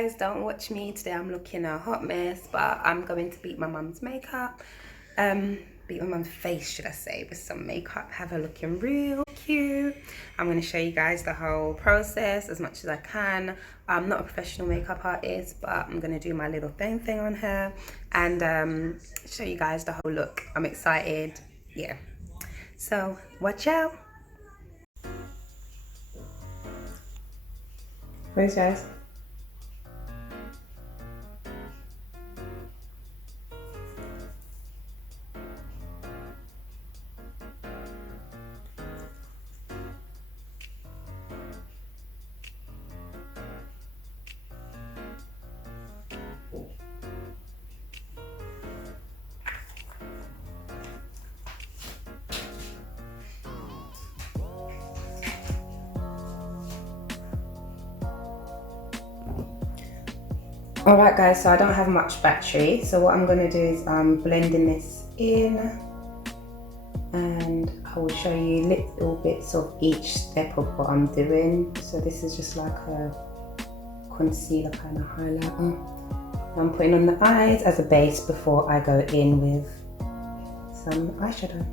guys, don't watch me today. I'm looking a hot mess, but I'm going to beat my mum's makeup, beat my mum's face, should I say, with some makeup, have her looking real cute. I'm going to show you guys the whole process as much as I can. I'm not a professional makeup artist, but I'm going to do my little thing on her and show you guys the whole look. I'm excited. Yeah, so watch out. Where's yours? Alright guys, so I don't have much battery, so what I'm going to do is I'm blending this in and I will show you little bits of each step of what I'm doing. So this is just like a concealer kind of highlighter. I'm putting on the eyes as a base before I go in with some eyeshadow.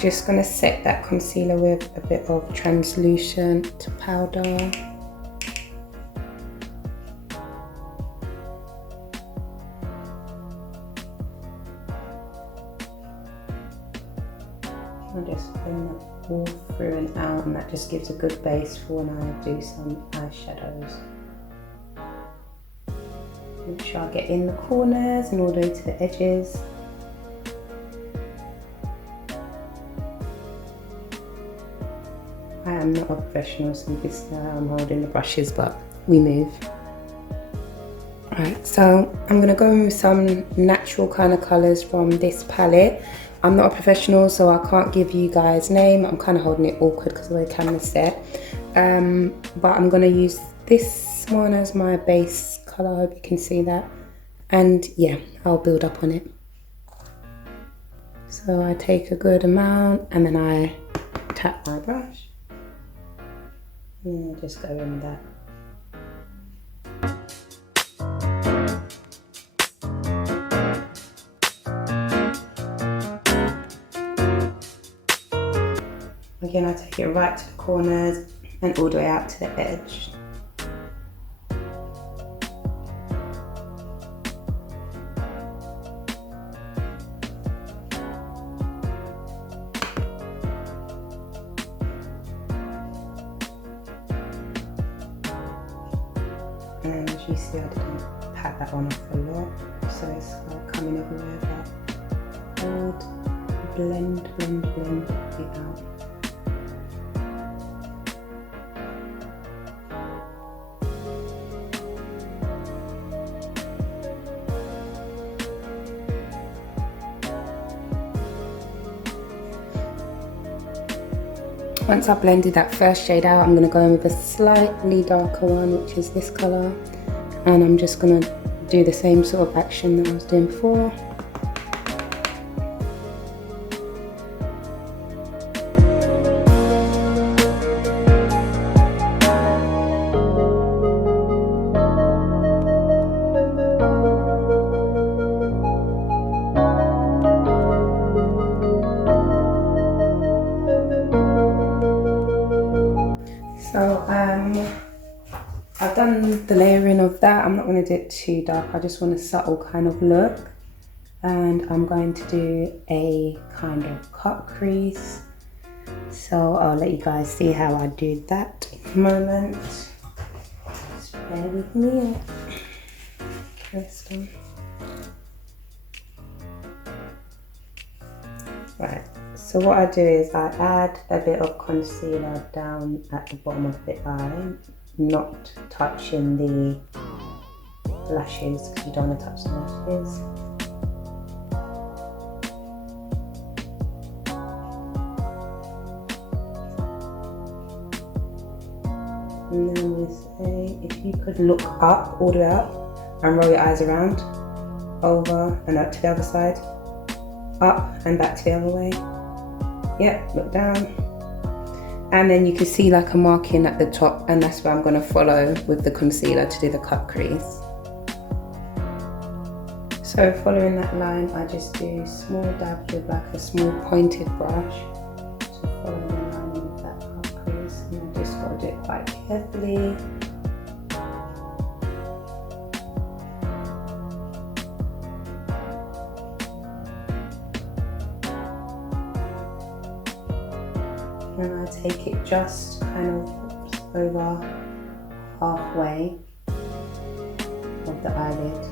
Just going to set that concealer with a bit of translucent powder. I'll just bring that all through and out, and that just gives a good base for when I do some eyeshadows. Make sure I get in the corners and all the way to the edges. I am not a professional, so this is how I'm holding the brushes, but we move. Alright, so I'm going to go in with some natural kind of colours from this palette. I'm not a professional, so I can't give you guys name. I'm kind of holding it awkward because of the way the camera's set. But I'm going to use this one as my base colour. I hope you can see that. And yeah, I'll build up on it. So I take a good amount and then I tap my brush. And I'll just go in with that. Again, I take it right to the corners and all the way out to the edge. And as you see, I didn't pat that one off a lot, so it's like coming everywhere, but hold, blend it out. Once I've blended that first shade out, I'm going to go in with a slightly darker one, which is this colour, and I'm just going to do the same sort of action that I was doing before. So I've done the layering of that. I'm not going to do it too dark. I just want a subtle kind of look. And I'm going to do a kind of cut crease. So I'll let you guys see how I do that in a moment. Just bear with me. Right. So what I do is I add a bit of concealer down at the bottom of the eye, not touching the lashes because you don't want to touch the lashes. And then we say, if you could look up, all the way up, and roll your eyes around, over and up to the other side, up and back to the other way. Yep, look down. And then you can see like a marking at the top, and that's where I'm going to follow with the concealer to do the cut crease. So following that line, I just do small dabs with like a small pointed brush to follow the line with that cut crease, and I just got to do it quite carefully. And I take it just kind of over halfway of the eyelid.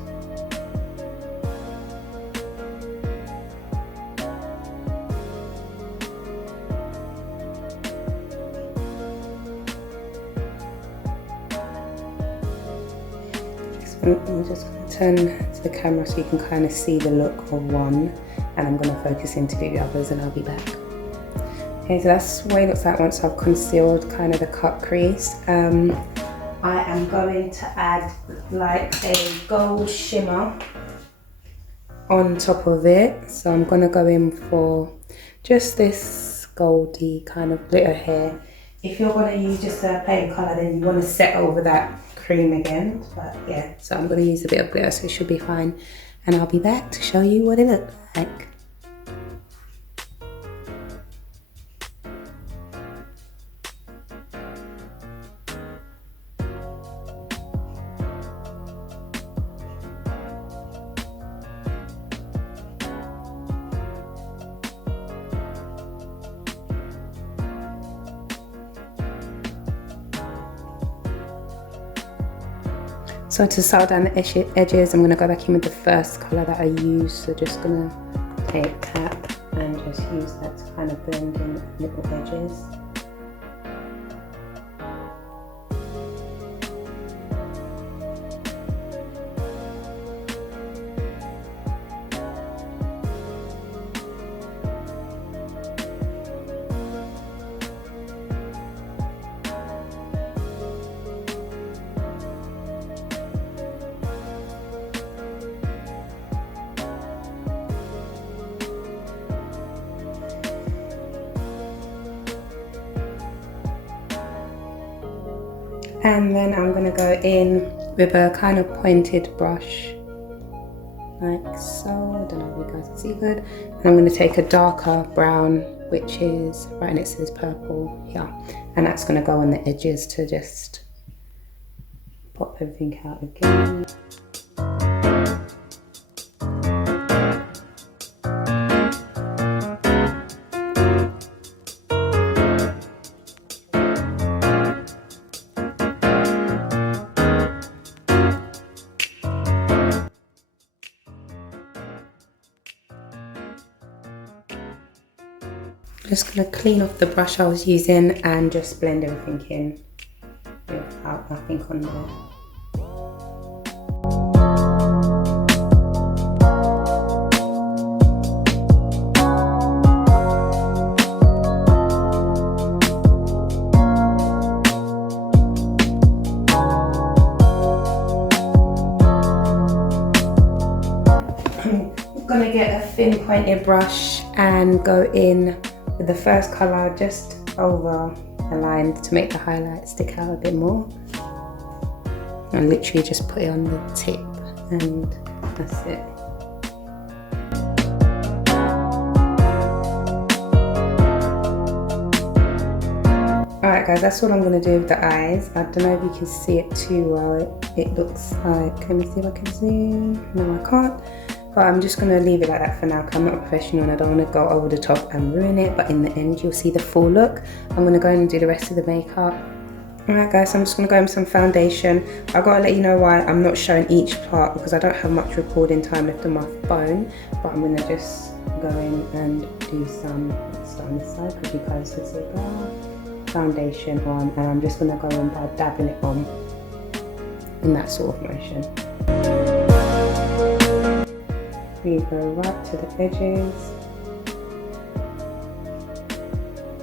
I'm just going to turn to the camera so you can kind of see the look of one, and I'm going to focus into the others and I'll be back. Okay, so that's what it looks like once I've concealed kind of the cut crease. I am going to add like a gold shimmer on top of it. So I'm going to go in for just this goldy kind of glitter here. If you're going to use just a plain colour, then you want to set over that cream again. But yeah, so I'm going to use a bit of glitter, so it should be fine. And I'll be back to show you what it looks like. So to settle down the edges, I'm going to go back in with the first colour that I used. So just going to take cap and just use that to kind of blend in little edges. And then I'm going to go in with a kind of pointed brush, like so. I don't know if you guys can see good. And I'm going to take a darker brown, which is right next to this purple, yeah. And that's going to go on the edges to just pop everything out again. Just going to clean off the brush I was using and just blend everything in without nothing on there. I'm going to get a thin pointed brush and go in with the first colour just over the line to make the highlights stick out a bit more. And literally just put it on the tip, and that's it. Alright guys, that's what I'm going to do with the eyes. I don't know if you can see it too well. It looks like, let me see if I can zoom. No, I can't. But I'm just going to leave it like that for now because I'm not a professional and I don't want to go over the top and ruin it. But in the end, you'll see the full look. I'm going to go in and do the rest of the makeup. Alright guys, so I'm just going to go in with some foundation. I've got to let you know why I'm not showing each part, because I don't have much recording time left on my phone. But I'm going to just go in and do some, let's start on this side because you guys can see that. Foundation on, and I'm just going to go in by dabbing it on in that sort of motion. We go right to the edges,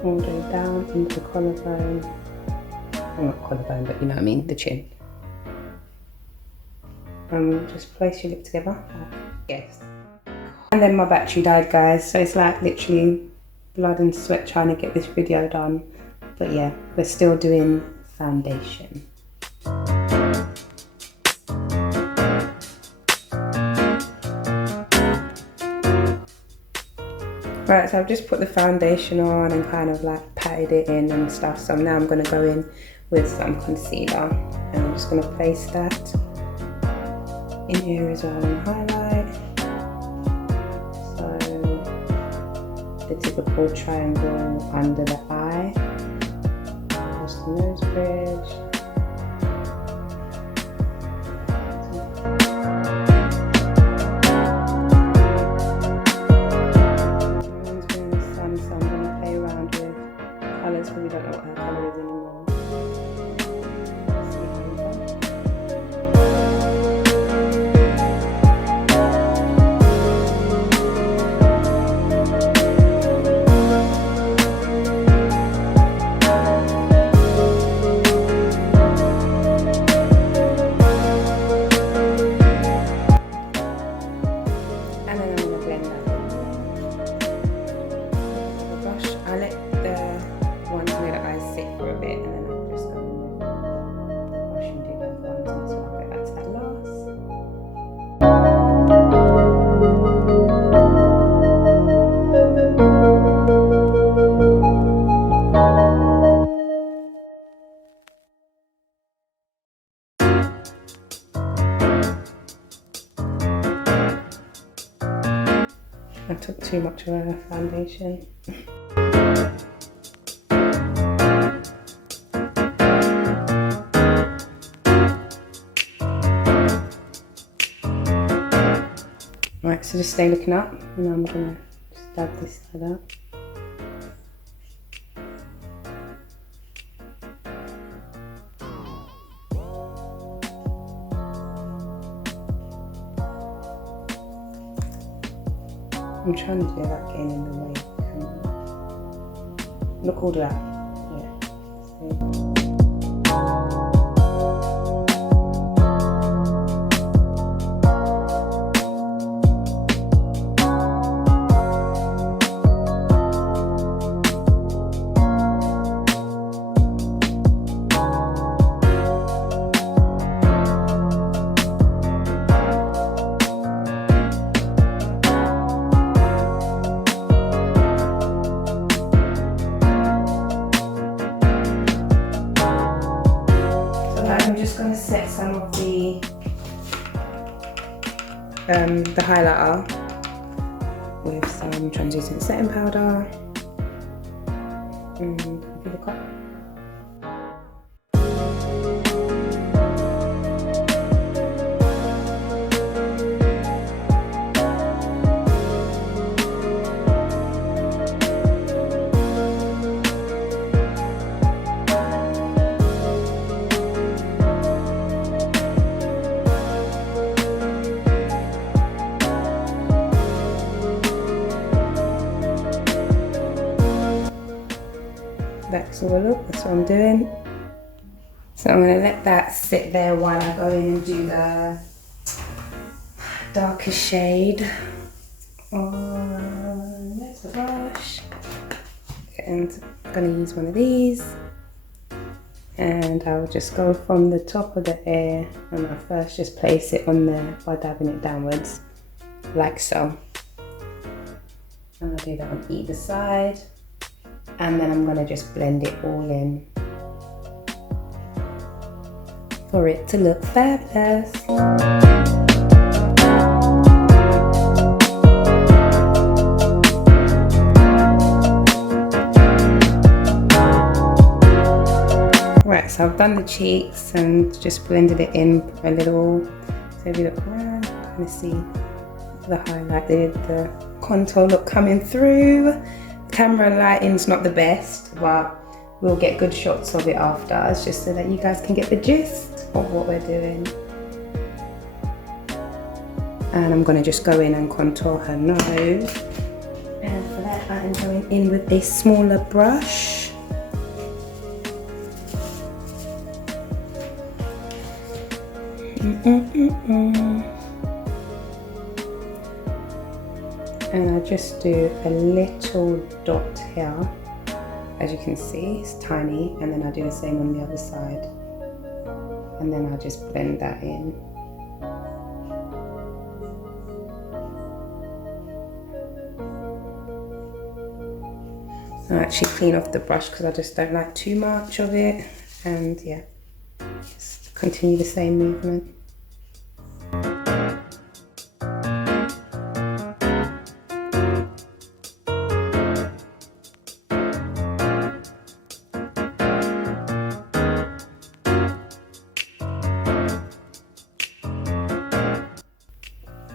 all the way down into the collarbone. Well, not collarbone, but you know what I mean, the chin. Just place your lip together, yes. And then my battery died guys, so it's like literally blood and sweat trying to get this video done. But yeah, we're still doing foundation. Right, so I've just put the foundation on and kind of like patted it in and stuff. So now I'm going to go in with some concealer and I'm just going to place that in here as well and highlight. So the typical triangle under the eye, just the nose bridge. We don't know what her colour is anymore. And then I'm going to blend that with the brush. I let the ones where the eyes sit for a bit and then I'm just going with the brush and do the ones, and so I'll get back to that last. I took too much of a foundation. Right, so just stay looking up and I'm gonna just dab this side up. I'm trying to do that getting in the way. Look all that. Yeah. I'm just going to set some of the highlighter with some translucent setting powder and give it a cut. That's all look, that's what I'm doing. So I'm going to let that sit there while I go in and do the darker shade. There's the brush. And I'm going to use one of these. And I'll just go from the top of the ear and I'll first just place it on there by dabbing it downwards, like so. And I'll do that on either side. And then I'm going to just blend it all in for it to look fabulous. Right, so I've done the cheeks and just blended it in a little. So if you look around, you can see the highlight, the contour look coming through. Camera lighting's not the best, but we'll get good shots of it after. It's just so that you guys can get the gist of what we're doing. And I'm going to just go in and contour her nose. And for that, I'm going in with a smaller brush. And I just do a little dot here. As you can see, it's tiny, and then I do the same on the other side. And then I just blend that in. I actually clean off the brush because I just don't like too much of it. And yeah, just continue the same movement.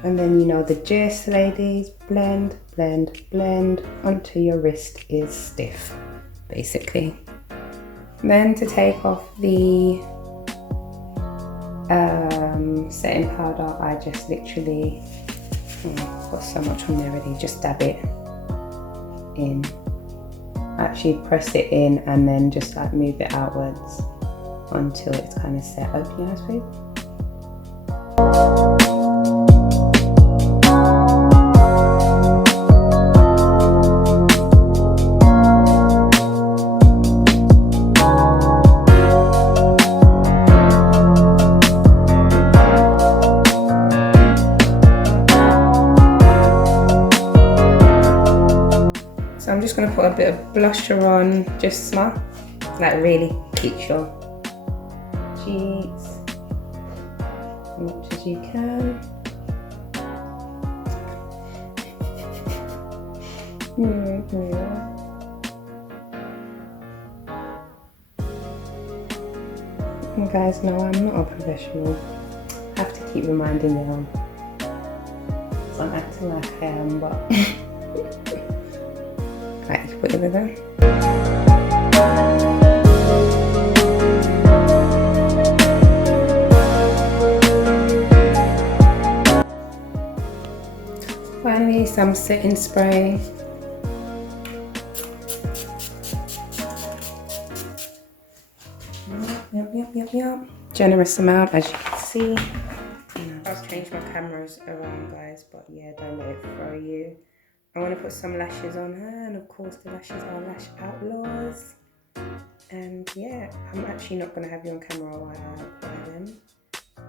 And then you know the gist, ladies, blend, blend, blend until your wrist is stiff, basically. Then to take off the setting powder, I just literally, got so much on there already, just dab it in. Actually press it in and then just like move it outwards until it's kind of set. Open your eyes, please. So I'm just going to put a bit of blusher on, just smart, like really keeps your cheeks as much as you can. You guys know I'm not a professional. I have to keep reminding them. So I'm acting like I am, but right, you put it with them. Finally, some setting spray. Yep. Generous amount, as you can see. I've changed my cameras around, guys, but yeah, don't let it throw you. I want to put some lashes on her, and of course the lashes are Lash Outlaws. And yeah, I'm actually not going to have you on camera while I apply them.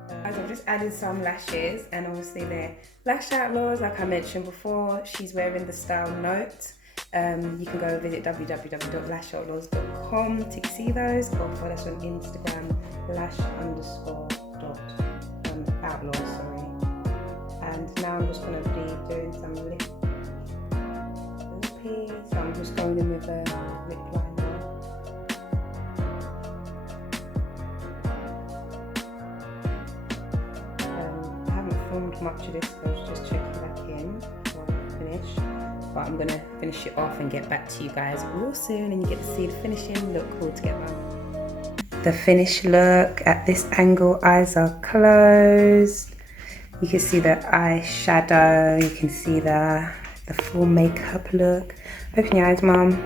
Guys, I've just added some lashes, and obviously they're Lash Outlaws, like I mentioned before. She's wearing the style Note. You can go visit www.lashoutlaws.com to see those, or follow us on Instagram, lash_outlaws, sorry. And now I'm just going to be doing some lippy, so I'm just going in with a lip liner. I haven't filmed much of this, so I was just checking back in while I finish. But I'm gonna finish it off and get back to you guys real soon, and you get to see the finishing look all together. The finished look at this angle, eyes are closed. You can see the eyeshadow, you can see the full makeup look. Open your eyes, Mom.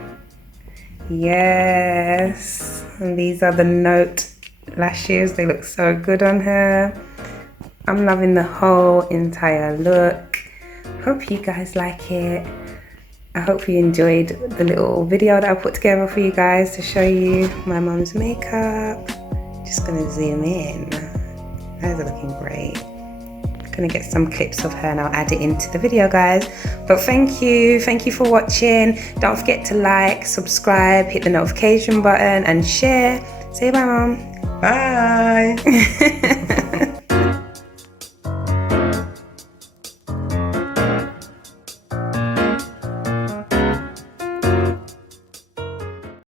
Yes, and these are the Note lashes. They look so good on her. I'm loving the whole entire look. Hope you guys like it. I hope you enjoyed the little video that I put together for you guys to show you my mom's makeup. Just gonna zoom in. Those are looking great. I'm gonna get some clips of her and I'll add it into the video, guys. But thank you for watching. Don't forget to like, subscribe, hit the notification button and share. Say bye, Mom. Bye.